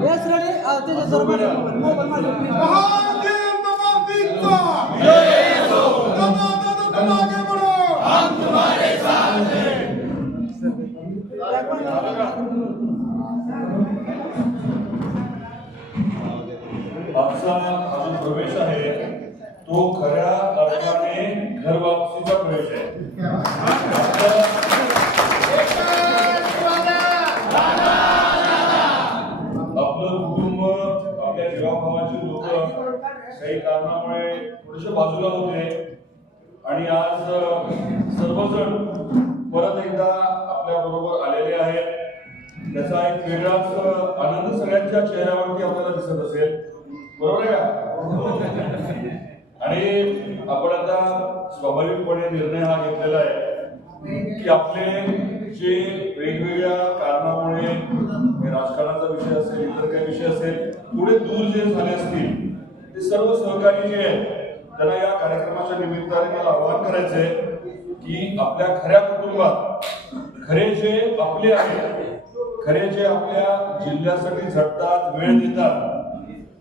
Yes ready त्याच्या जर mobile माझ्या महादेव नमातीचा दादा दादा तुम आगे बढ़ो आमचा हा जो प्रवेश आहे तो जीवाभावाची लोक काही कारणामुळे थोडेसे बाजूला होते. आणि आज सर्वजण परत एकदा आपल्या बरोबर आलेले आहेत. त्याचा एक वेगळाच आनंद सगळ्यांच्या चेहऱ्यावरती आपल्याला दिसत असेल. बरोबर आहे का? आणि आपण आता स्वाभाविकपणे निर्णय हा घेतलेला आहे की आपले जे वेगवेगळ्या कारणामुळे राजकारणाचा विषय असेल इतर काही विषय असेल पुढे दूर जे झाले असतील ते सर्व सहकारी जे आहेत त्यांना या कार्यक्रमाच्या निमित्ताने मला आवाहन करायचंय की आपल्या खऱ्या कुटुंबात खरे जे आपले आहेत खरे जे आपल्या जिल्ह्यासाठी झटतात वेळ देतात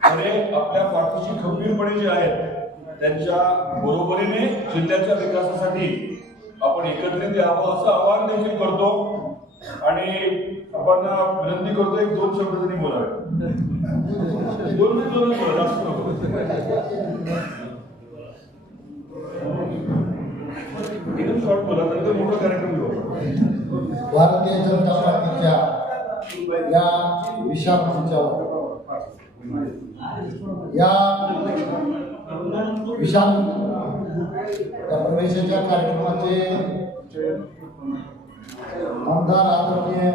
खरे आपल्या पाठीशी खंबीरपणे जे आहेत त्यांच्या बरोबरीने जिल्ह्याच्या विकासासाठी आपण एकत्रित यावं असं आवाहन देखील करतो. आणि आपण विनंती करतो एक दोन शब्द तरी बोलावे. दोन मिनिट दोन बोला जास्त नको. एकदम शॉर्ट बोला नंतर मोठा कार्यक्रम घेऊ भारतीय जनता पार्टीच्या या विशाल मंचावर या विशाल प्रवेशाच्या कार्यक्रमाचे आमदार आदरणीय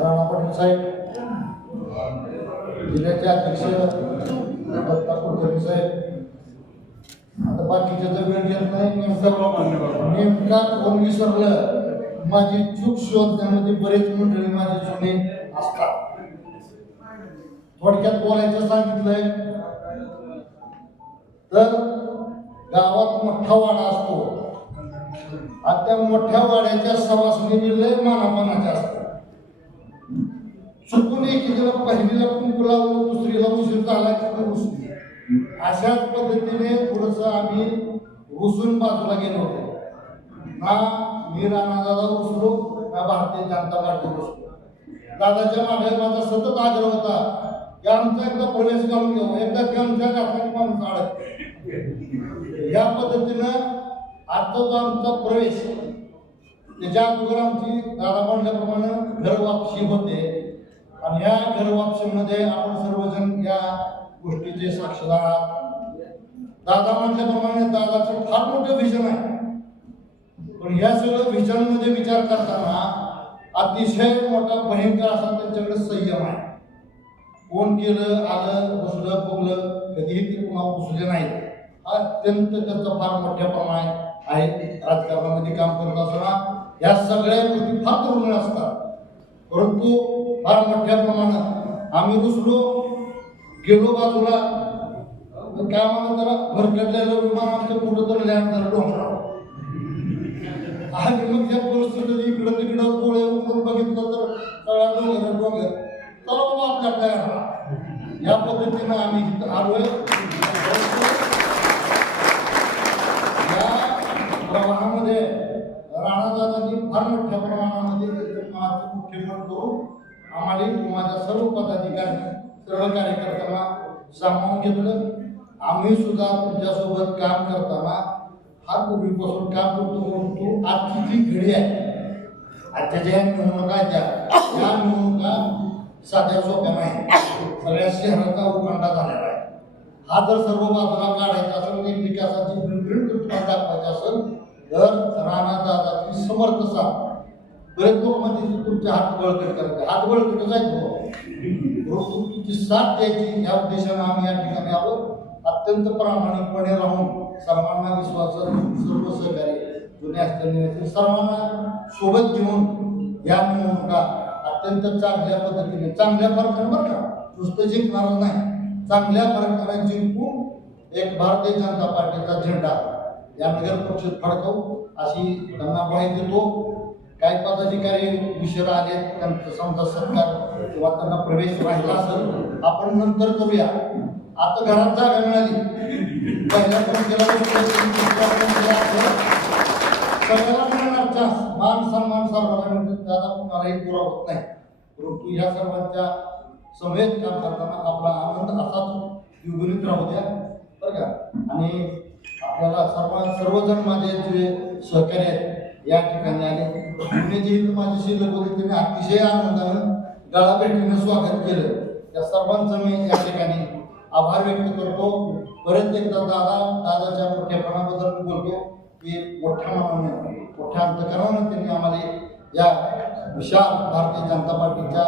राणा पाटील साहेब जिल्ह्याचे अध्यक्ष साहेब. आता बाकीच्या जर वेळ घेत नाही नेमका कोण विसरलं? माझी चूक शोधण्यामध्ये बरेच मंडळी माझे जुने असतात. थोडक्यात बोलायचं सांगितलंय तर गावात मोठा वाडा असतो. आणि त्या मोठ्या वाड्याच्या सवासणी लय मानापानाच्या असतात. चुकून एकीकडे पहिलीला कुंकू दुसरीला उशीर झाला की उसली अशाच पद्धतीने थोडस आम्ही रुसून बाजूला गेलो होतो. ना मी राणादादा उसलो ना भारतीय जनता पार्टी रुसलो दादाच्या मागे माझा सतत आग्रह होता की आमचा एकदा प्रवेश करून घेऊ एकदा गमच्या घातला माणूस अडक या पद्धतीनं आता जो आमचा प्रवेश. त्याच्या अगोदर आमची दादा म्हणल्याप्रमाणे घर वापसी होते. आणि या घर वापसीमध्ये आपण सर्वजण या गोष्टीचे साक्षीदार आहात. दादा म्हटल्याप्रमाणे दादाचं फार मोठं विजन आहे. पण या सगळं विजनमध्ये विचार करताना अतिशय मोठा भयंकर असा त्यांच्याकडे संयम आहे. कोण केलं आलं बसलं बोगलं कधीही ते पुन्हा पुसले नाही अत्यंत त्याचं फार मोठ्या प्रमाणात आहे राजकारणामध्ये काम करत असताना या सगळ्या गोष्टी फार दुर्मिळ असतात. परंतु फार मोठ्या प्रमाणात आम्ही रुसलो गेलो बाजूला काय म्हणतात त्याला भरकटलेलं विमान आमचं कुठं तर लँड झालं डोंगरावर आणि मग त्या परिस्थितीत इकडं तिकडं डोळे उघडून बघितलं तर सगळ्या डोंगर डोंगर चला बाबा आपल्या तयार या पद्धतीनं आम्ही आलोय. सामावून घेतलं. आम्ही सुद्धा तुमच्यासोबत काम करताना हा पूर्वीपासून काम करतो परंतु आजची जी घडी आहे आजच्या ज्या निवडणुका आहेत त्या निवडणुका साध्या सोप्या नाही. सगळ्या शहराचा उकांडा झालेला आहे. हा जर सर्व बाजूला काढायचा असेल एक विकासाची ब्लूप्रिंट तुम्हाला दाखवायची असेल तर राणा दादाची समर्थता बरेच लोक म्हणजे तुमच्या हात बळकट करते हात बळकटच आहेत हो. ती साथ द्यायची या उद्देशाने आम्ही या ठिकाणी आलो अत्यंत प्रामाणिकपणे राहून सर्वांना विश्वासात सर्व सहकारी जुने असलेले सर्वांना सोबत घेऊन या निवडणुका अत्यंत चांगल्या पद्धतीने चांगल्या फरकाने बरं का नुसतं जिंकणार नाही. चांगल्या फरकाने जिंकून एक भारतीय जनता पार्टीचा झेंडा या नगर परिषद फडकवू अशी त्यांना ग्वाही देतो. काही पदाधिकारी उशिरा आले त्यांचा समजा सत्कार किंवा त्यांना प्रवेश राहिला असेल आपण नंतर करूया. आता घरात जागा मिळाली. पहिल्या पंक्तीला सगळ्याला मिळणार चान्स मान सन्मान सर्वांना मिळतो. त्याचा कुणालाही पुरा होत नाही. परंतु या सर्वांच्या समेत काम करताना आपला आनंद असाच द्विगुणित राहू द्या. बरं का? आणि आपल्याला सर्व सर्वजण माझे जे सहकारी आहेत या ठिकाणी आले. पुण्याची माझी शिल्लक होती त्यांनी अतिशय आनंदानं गळा भेटीनं स्वागत केलं. त्या सर्वांचं मी या ठिकाणी आभार व्यक्त करतो. परत एकदा दादा दादाच्या मोठ्यापणाबद्दल मी बोलतो. की मोठ्या मनाने मोठ्या अंतकरणानं त्यांनी आम्हाला या विशाल भारतीय जनता पार्टीच्या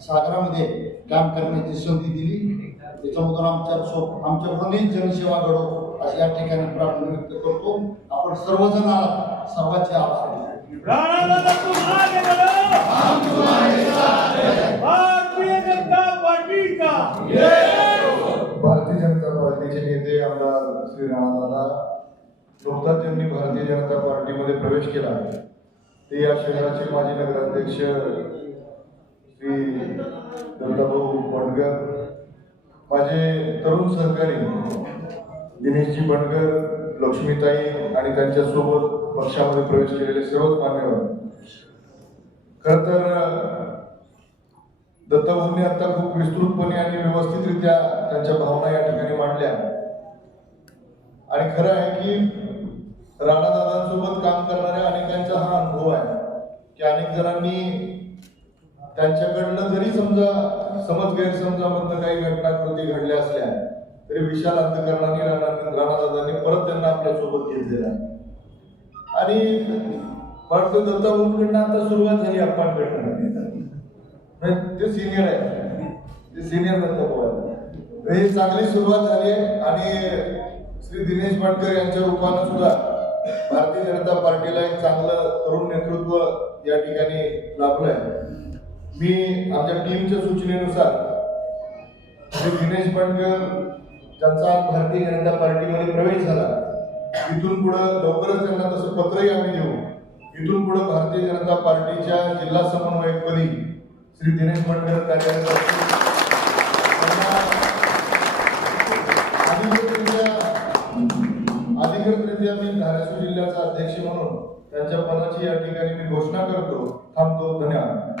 सागरामध्ये काम करण्याची संधी दिली. त्याच्यामधून आमच्या सो आमच्याकडूनही जनसेवा घडो अशी या ठिकाणी प्रार्थना व्यक्त करतो. आपण सर्वजण आलात सर्वांचे आभार. भारतीय जनता पार्टीचे नेते आमदार श्री राणादादा नुकताच ज्यांनी भारतीय जनता पार्टीमध्ये प्रवेश केला. ते या शहराचे माजी नगराध्यक्ष श्री दत्ताभाऊ पडगर माझे तरुण सहकारी दिनेशजी बनकर लक्ष्मीताई आणि त्यांच्यासोबत पक्षामध्ये प्रवेश केलेले सर्वच मान्यवर. खर तर दत्ताभाऊंनी आता खूप विस्तृतपणे आणि व्यवस्थितरित्या त्यांच्या भावना या ठिकाणी मांडल्या. आणि खरं आहे की राणादादांसोबत काम करणाऱ्या अनेकांचा हा अनुभव आहे की अनेक जणांनी त्यांच्याकडनं जरी समजा समज गैरसमजामधनं काही घटना कृती घडल्या असल्या तरी विशाल अंतकरणाने राणादादांनी परत त्यांना आपल्यासोबत घेतलेला. आणि मला वाटतं दत्ताभाऊंकडनं आता सुरुवात झाली आपणकडनं म्हणजे ते सिनियर आहे ते सिनियर दत्ताभाऊ ही चांगली सुरुवात झाली आहे. आणि श्री दिनेश पाटकर यांच्या रूपानं सुद्धा भारतीय जनता पार्टीला एक चांगलं तरुण नेतृत्व या ठिकाणी लाभलं आहे मी आमच्या टीमच्या सूचनेनुसार श्री दिनेश पाटकर ज्यांचा भारतीय जनता पार्टीमध्ये प्रवेश झाला इथून पुढं लवकरच त्यांना तसं पत्रही आम्ही देऊ. इथून पुढं भारतीय जनता पार्टीच्या जिल्हा समन्वयकपदी श्री दिनेश पाटकर कार्यरत अधिकृतरित्या अधिकृतरित्या मी धाराशिव जिल्ह्याचा अध्यक्ष म्हणून त्यांच्या पदाची या ठिकाणी मी घोषणा करतो. थांबतो. धन्यवाद.